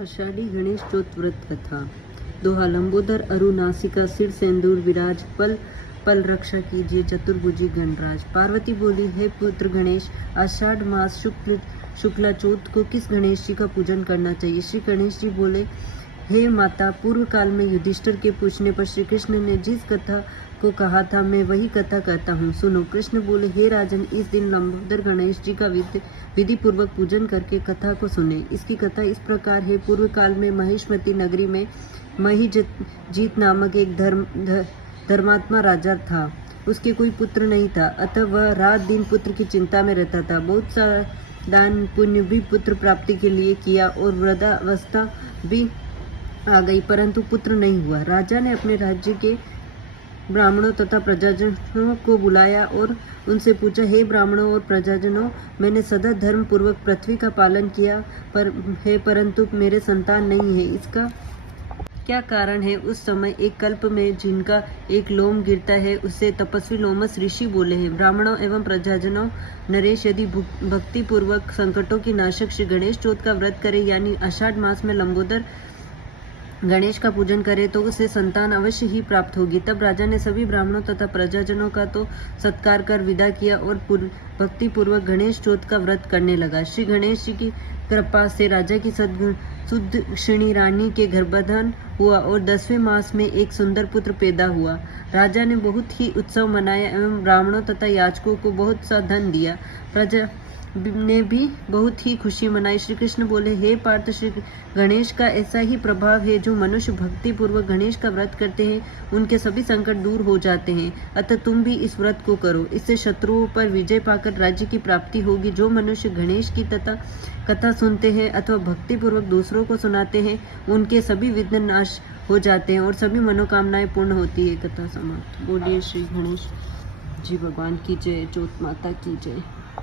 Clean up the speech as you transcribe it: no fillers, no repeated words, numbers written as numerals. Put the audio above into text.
आषाढ़ी गणेश चौथ व्रत कथा। दोहा। लंबोदर अरु नासिका सिर सेंदूर विराज, पल पल रक्षा कीजिए चतुर्भुजी गणराज। पार्वती बोली, हे पुत्र गणेश, आषाढ़ मास शुक्ला चौथ को किस गणेश जी का पूजन करना चाहिए? श्री गणेश जी बोले, हे माता, पूर्व काल में युधिष्ठिर के पूछने पर श्री कृष्ण ने जिस कथा को कहा था, मैं वही कथा कहता हूँ, सुनो। कृष्ण बोले, हे राजन, इस दिन लंबोदर गणेश जी का विधि पूर्वक पूजन करके कथा को सुने। इसकी कथा इस प्रकार है। पूर्व काल में महिष्मती नगरी में महिजीत नामक एक धर्मात्मा राजा था। उसके कोई पुत्र नहीं था, अतः वह रात दिन पुत्र की चिंता में रहता था। बहुत सारा दान पुण्य भी पुत्र प्राप्ति के लिए किया और वृद्धावस्था भी आ गई, परंतु पुत्र नहीं हुआ। राजा ने अपने राज्य के ब्राह्मणों तथा प्रजाजनों को बुलाया और उनसे पूछा, हे ब्राह्मणों और प्रजाजनों, मैंने सदा धर्म पूर्वक पृथ्वी का पालन किया परंतु मेरे संतान नहीं है, इसका क्या कारण है? उस समय एक कल्प में जिनका एक लोम गिरता है, उससे तपस्वी लोमस ऋषि बोले हैं, ब्राह्मणों एवं प्रजाजनों, नरेश यदि भक्ति पूर्वक संकटों की नाशक श्री गणेश चौथ का व्रत करे, यानी आषाढ़ मास में लंबोदर गणेश का पूजन करे, तो उसे संतान अवश्य ही प्राप्त होगी। तब राजा ने सभी ब्राह्मणों तथा प्रजाजनों का तो सत्कार कर विदा किया और भक्ति पूर्वक गणेश चौथ का व्रत करने लगा। श्री गणेश जी की कृपा से राजा की शुद्ध क्षणी रानी के गर्भाधान हुआ और 10वें मास में एक सुंदर पुत्र पैदा हुआ। राजा ने बहुत ही उत्सव मनाया एवं ब्राह्मणों तथा याचकों को बहुत सा धन दिया। प्रजा ने भी बहुत ही खुशी मनाई। श्री कृष्ण बोले, हे पार्थ, श्री गणेश का ऐसा ही प्रभाव है, जो मनुष्य भक्ति पूर्वक गणेश का व्रत करते हैं, उनके सभी संकट दूर हो जाते हैं। अतः तुम भी इस व्रत को करो, इससे शत्रुओं पर विजय पाकर राज्य की प्राप्ति होगी। जो मनुष्य गणेश की कथा सुनते हैं अथवा भक्ति पूर्वक दूसरों को सुनाते हैं, उनके सभी विघ्न नाश हो जाते हैं और सभी मनोकामनाएं पूर्ण होती है। कथा समाप्त। बोलिए श्री गणेश जी भगवान की जय, चौथ माता की जय।